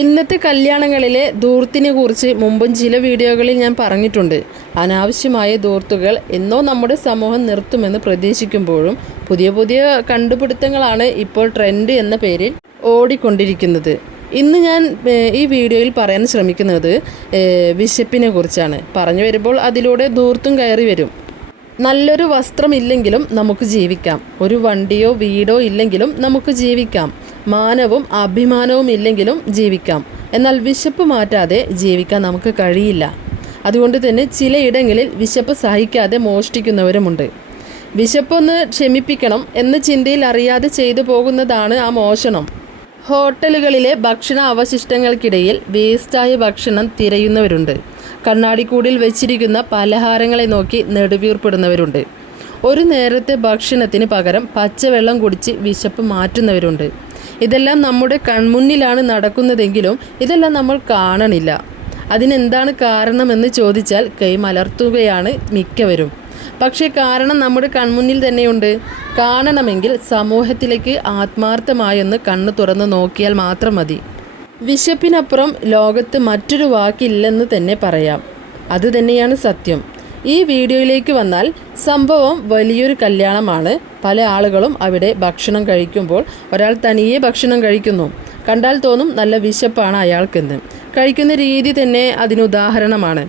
ഇന്നത്തെ കല്യാണങ്ങളിലെ ദൂർത്തിനെ കുറിച്ച് മുമ്പും ചില വീഡിയോകളിൽ ഞാൻ പറഞ്ഞിട്ടുണ്ട്. അനാവശ്യമായ ധൂർത്തുകൾ എന്നോ നമ്മുടെ സമൂഹം നിർത്തുമെന്ന് പ്രതീക്ഷിക്കുമ്പോഴും പുതിയ പുതിയ കണ്ടുപിടുത്തങ്ങളാണ് ഇപ്പോൾ ട്രെൻഡ് എന്ന പേരിൽ ഓടിക്കൊണ്ടിരിക്കുന്നത്. ഇന്ന് ഞാൻ ഈ വീഡിയോയിൽ പറയാൻ ശ്രമിക്കുന്നത് വിശപ്പിനെ കുറിച്ചാണ്. പറഞ്ഞു വരുമ്പോൾ അതിലൂടെ ദൂർത്തും കയറി വരും. നല്ലൊരു വസ്ത്രമില്ലെങ്കിലും നമുക്ക് ജീവിക്കാം. ഒരു വണ്ടിയോ വീടോ ഇല്ലെങ്കിലും നമുക്ക് ജീവിക്കാം. മാനവും അഭിമാനവും ഇല്ലെങ്കിലും ജീവിക്കാം. എന്നാൽ വിശപ്പ് മാറ്റാതെ ജീവിക്കാൻ നമുക്ക് കഴിയില്ല. അതുകൊണ്ട് തന്നെ ചിലയിടങ്ങളിൽ വിശപ്പ് സഹിക്കാതെ മോഷ്ടിക്കുന്നവരുമുണ്ട്. വിശപ്പൊന്ന് ക്ഷമിപ്പിക്കണം എന്ന ചിന്തയിൽ അറിയാതെ ചെയ്തു പോകുന്നതാണ് ആ മോഷണം. ഹോട്ടലുകളിലെ ഭക്ഷണ അവശിഷ്ടങ്ങൾക്കിടയിൽ വേസ്റ്റായ ഭക്ഷണം തിരയുന്നവരുണ്ട്. കണ്ണാടിക്കൂടിൽ വെച്ചിരിക്കുന്ന പലഹാരങ്ങളെ നോക്കി നെടുവീർപ്പെടുന്നവരുണ്ട്. ഒരു നേരത്തെ ഭക്ഷണത്തിന് പകരം പച്ചവെള്ളം കുടിച്ച് വിശപ്പ് മാറ്റുന്നവരുണ്ട്. ഇതെല്ലാം നമ്മുടെ കൺമുന്നിലാണ് നടക്കുന്നതെങ്കിലും ഇതെല്ലാം നമ്മൾ കാണണില്ല. അതിനെന്താണ് കാരണമെന്ന് ചോദിച്ചാൽ കൈമലർത്തുകയാണ് മിക്കവരും. പക്ഷേ കാരണം നമ്മുടെ കൺമുന്നിൽ തന്നെയുണ്ട്. കാണണമെങ്കിൽ സമൂഹത്തിലേക്ക് ആത്മാർത്ഥമായൊന്ന് കണ്ണു തുറന്ന് നോക്കിയാൽ മാത്രം മതി. വിശപ്പിനപ്പുറം ലോകത്ത് മറ്റൊരു വാക്കില്ലെന്ന് തന്നെ പറയാം. അതുതന്നെയാണ് സത്യം. ഈ വീഡിയോയിലേക്ക് വന്നാൽ സംഭവം വലിയൊരു കല്യാണമാണ്. പല ആളുകളും അവിടെ ഭക്ഷണം കഴിക്കുമ്പോൾ ഒരാൾ തനിയെ ഭക്ഷണം കഴിക്കുന്നു. കണ്ടാൽ തോന്നും നല്ല വിശപ്പാണ് അയാൾക്കെന്ന്. കഴിക്കുന്ന രീതി തന്നെ അതിനുദാഹരണമാണ്.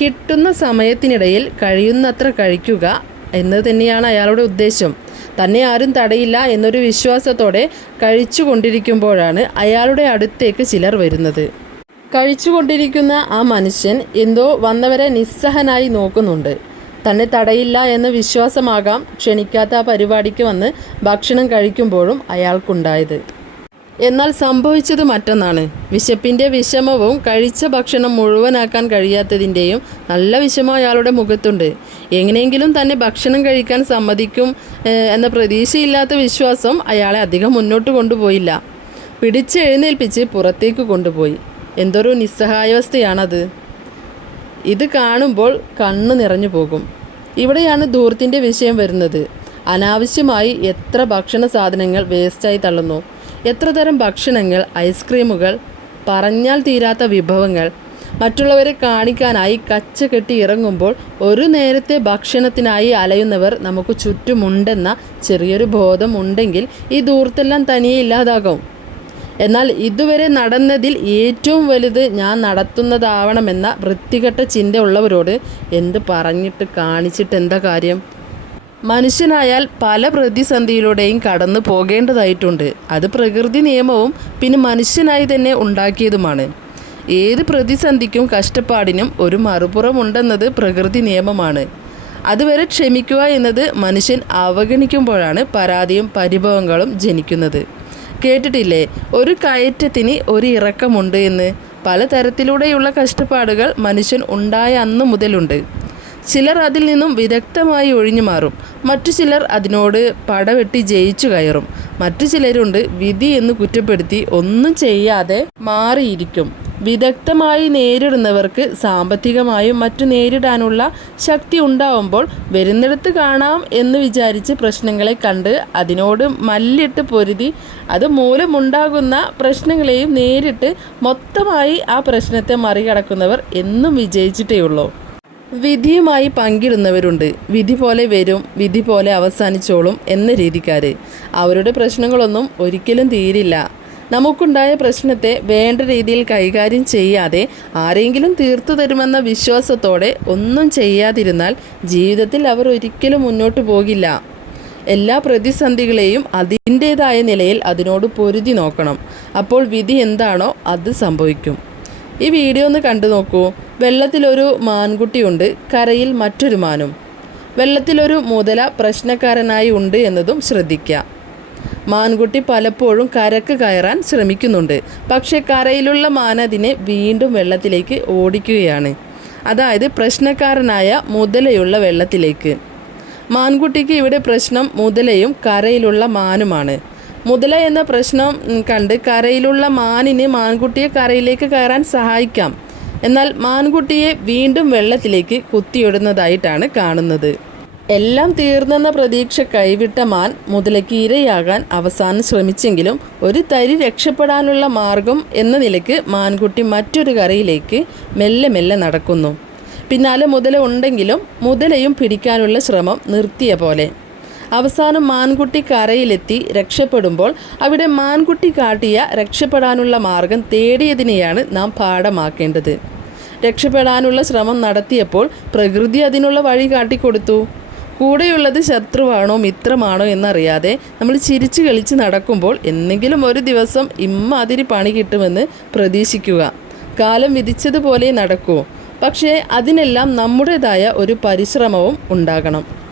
കിട്ടുന്ന സമയത്തിനിടയിൽ കഴിയുന്നത്ര കഴിക്കുക എന്നത് തന്നെയാണ് അയാളുടെ ഉദ്ദേശം. തന്നെ ആരും തടയില്ല എന്നൊരു വിശ്വാസത്തോടെ കഴിച്ചു കൊണ്ടിരിക്കുമ്പോഴാണ് അയാളുടെ അടുത്തേക്ക് ചിലർ വരുന്നത്. കഴിച്ചുകൊണ്ടിരിക്കുന്ന ആ മനുഷ്യൻ എന്തോ വന്നവരെ നിസ്സഹനായി നോക്കുന്നുണ്ട്. തന്നെ തടയില്ല എന്ന വിശ്വാസമാകാം ക്ഷണിക്കാത്ത ആ പരിപാടിക്ക് വന്ന് ഭക്ഷണം കഴിക്കുമ്പോഴും അയാൾക്കുണ്ടായത്. എന്നാൽ സംഭവിച്ചത് മറ്റൊന്നാണ്. വിശപ്പിന്റെ വിഷമവും കഴിച്ച ഭക്ഷണം മുഴുവനാക്കാൻ കഴിയാത്തതിന്റെയും നല്ല വിഷമം അയാളുടെ മുഖത്തുണ്ട്. എങ്ങനെയെങ്കിലും തന്നെ ഭക്ഷണം കഴിക്കാൻ സമ്മതിക്കും എന്ന പ്രതീക്ഷയില്ലാത്ത വിശ്വാസം അയാളെ അധികം മുന്നോട്ട് കൊണ്ടുപോയില്ല. പിടിച്ചെഴുന്നേൽപ്പിച്ച് പുറത്തേക്ക് കൊണ്ടുപോയി. എന്തൊരു നിസ്സഹായാവസ്ഥയാണത്. ഇത് കാണുമ്പോൾ കണ്ണ് നിറഞ്ഞു പോകും. ഇവിടെയാണ് ധൂർത്തിന്റെ വിഷയം വരുന്നത്. അനാവശ്യമായി എത്ര ഭക്ഷണ സാധനങ്ങൾ വേസ്റ്റായി തള്ളുന്നു. എത്ര തരം ഭക്ഷണങ്ങൾ ഐസ്ക്രീമുകൾ പറഞ്ഞാൽ തീരാത്ത വിഭവങ്ങൾ മറ്റുള്ളവരെ കാണിക്കാനായി കച്ച കെട്ടി ഇറങ്ങുമ്പോൾ ഒരു നേരത്തെ ഭക്ഷണത്തിനായി അലയുന്നവർ നമുക്ക് ചുറ്റുമുണ്ടെന്ന ചെറിയൊരു ബോധം ഉണ്ടെങ്കിൽ ഈ ദൂരത്തെല്ലാം തനിയെ ഇല്ലാതാകും. എന്നാൽ ഇതുവരെ നടന്നതിൽ ഏറ്റവും വലുത് ഞാൻ നടത്തുന്നതാവണമെന്ന വൃത്തികെട്ട ചിന്തയുള്ളവരോട് എന്ത് പറഞ്ഞിട്ട് കാണിച്ചിട്ട് എന്താ കാര്യം? മനുഷ്യനായാൽ പല പ്രതിസന്ധിയിലൂടെയും കടന്നു പോകേണ്ടതായിട്ടുണ്ട്. അത് പ്രകൃതി നിയമവും പിന്നെ മനുഷ്യനായി തന്നെ ഉണ്ടാക്കിയതുമാണ്. ഏത് പ്രതിസന്ധിക്കും കഷ്ടപ്പാടിനും ഒരു മറുപുറമുണ്ടെന്നത് പ്രകൃതി നിയമമാണ്. അതുവരെ ക്ഷമിക്കുക എന്നത് മനുഷ്യൻ അവഗണിക്കുമ്പോഴാണ് പരാതിയും പരിഭവങ്ങളും ജനിക്കുന്നത്. കേട്ടിട്ടില്ലേ? ഒരു കയറ്റത്തിന് ഒരു ഇറക്കമുണ്ട് എന്ന്. പലതരത്തിലൂടെയുള്ള കഷ്ടപ്പാടുകൾ മനുഷ്യൻ ഉണ്ടായ അന്നു മുതലുണ്ട്. ചിലർ അതിൽ നിന്നും വിദഗ്ധമായി ഒഴിഞ്ഞു മാറും. മറ്റു ചിലർ അതിനോട് പടവെട്ടി ജയിച്ചു കയറും. മറ്റു ചിലരുണ്ട് വിധി എന്ന് കുറ്റപ്പെടുത്തി ഒന്നും ചെയ്യാതെ മാറിയിരിക്കും. വിദഗ്ധമായി നേരിടുന്നവർക്ക് സാമ്പത്തികമായും മറ്റു നേരിടാനുള്ള ശക്തി ഉണ്ടാവുമ്പോൾ വരുന്നിടത്ത് കാണാം എന്ന് വിചാരിച്ച് പ്രശ്നങ്ങളെ കണ്ട് അതിനോട് മല്ലിട്ട് പൊരുതി അത് മൂലമുണ്ടാകുന്ന പ്രശ്നങ്ങളെയും നേരിട്ട് മൊത്തമായി ആ പ്രശ്നത്തെ മറികടക്കുന്നവർ എന്നും വിജയിച്ചിട്ടേയുള്ളൂ വിധിയുമായി പങ്കിടുന്നവരുണ്ട്. വിധി പോലെ വരും വിധി പോലെ അവസാനിച്ചോളും എന്ന രീതിക്കാർ അവരുടെ പ്രശ്നങ്ങളൊന്നും ഒരിക്കലും തീരില്ല. നമുക്കുണ്ടായ പ്രശ്നത്തെ വേണ്ട രീതിയിൽ കൈകാര്യം ചെയ്യാതെ ആരെങ്കിലും തീർത്തു തരുമെന്ന വിശ്വാസത്തോടെ ഒന്നും ചെയ്യാതിരുന്നാൽ ജീവിതത്തിൽ അവർ ഒരിക്കലും മുന്നോട്ട് പോകില്ല. എല്ലാ പ്രതിസന്ധികളെയും അതിന്റേതായ നിലയിൽ അതിനോട് പൊരുതി നോക്കണം. അപ്പോൾ വിധി എന്താണോ അത് സംഭവിക്കും. ഈ വീഡിയോ ഒന്ന് കണ്ടു നോക്കൂ. വെള്ളത്തിലൊരു മാൻകുട്ടിയുണ്ട്. കരയിൽ മറ്റൊരു മാനും. വെള്ളത്തിലൊരു മുതല പ്രശ്നക്കാരനായി ഉണ്ട് എന്നതും ശ്രദ്ധിക്കാം. മാൻകുട്ടി പലപ്പോഴും കരക്ക് കയറാൻ ശ്രമിക്കുന്നുണ്ട്. പക്ഷേ കരയിലുള്ള മാൻ അതിനെ വീണ്ടും വെള്ളത്തിലേക്ക് ഓടിക്കുകയാണ്. അതായത് പ്രശ്നക്കാരനായ മുതലയുള്ള വെള്ളത്തിലേക്ക്. മാൻകുട്ടിക്ക് ഇവിടെ പ്രശ്നം മുതലയും കരയിലുള്ള മാനുമാണ്. മുതല എന്ന പ്രശ്നം കണ്ട് കരയിലുള്ള മാനിന് മാൻകുട്ടിയെ കരയിലേക്ക് കയറാൻ സഹായിക്കാം. എന്നാൽ മാൻകുട്ടിയെ വീണ്ടും വെള്ളത്തിലേക്ക് കുത്തിയിടുന്നതായിട്ടാണ് കാണുന്നത്. എല്ലാം തീർന്നെന്ന പ്രതീക്ഷ കൈവിട്ട മാൻ മുതലയ്ക്ക് ഇരയാകാൻ അവസാനം ശ്രമിച്ചെങ്കിലും ഒരു തരി രക്ഷപ്പെടാനുള്ള മാർഗം എന്ന നിലയ്ക്ക് മാൻകുട്ടി മറ്റൊരു കരയിലേക്ക് മെല്ലെ മെല്ലെ നടക്കുന്നു. പിന്നാലെ മുതല ഉണ്ടെങ്കിലും മുതലയും പിടിക്കാനുള്ള ശ്രമം നിർത്തിയ പോലെ. അവസാനം മാൻകുട്ടി കരയിലെത്തി രക്ഷപ്പെടുമ്പോൾ അവിടെ മാൻകുട്ടി കാട്ടിയ രക്ഷപ്പെടാനുള്ള മാർഗം തേടിയതിനെയാണ് നാം പാഠമാക്കേണ്ടത്. രക്ഷപ്പെടാനുള്ള ശ്രമം നടത്തിയപ്പോൾ പ്രകൃതി അതിനുള്ള വഴി കാട്ടിക്കൊടുത്തു. കൂടെയുള്ളത് ശത്രുവാണോ മിത്രമാണോ എന്നറിയാതെ നമ്മൾ ചിരിച്ചു കളിച്ച് നടക്കുമ്പോൾ എന്തെങ്കിലും ഒരു ദിവസം ഇമ്മാതിരി പണി കിട്ടുമെന്ന് പ്രതീക്ഷിക്കുക. കാലം വിധിച്ചതുപോലെ നടക്കൂ. പക്ഷേ അതിനെല്ലാം നമ്മുടേതായ ഒരു പരിശ്രമവും ഉണ്ടാകണം.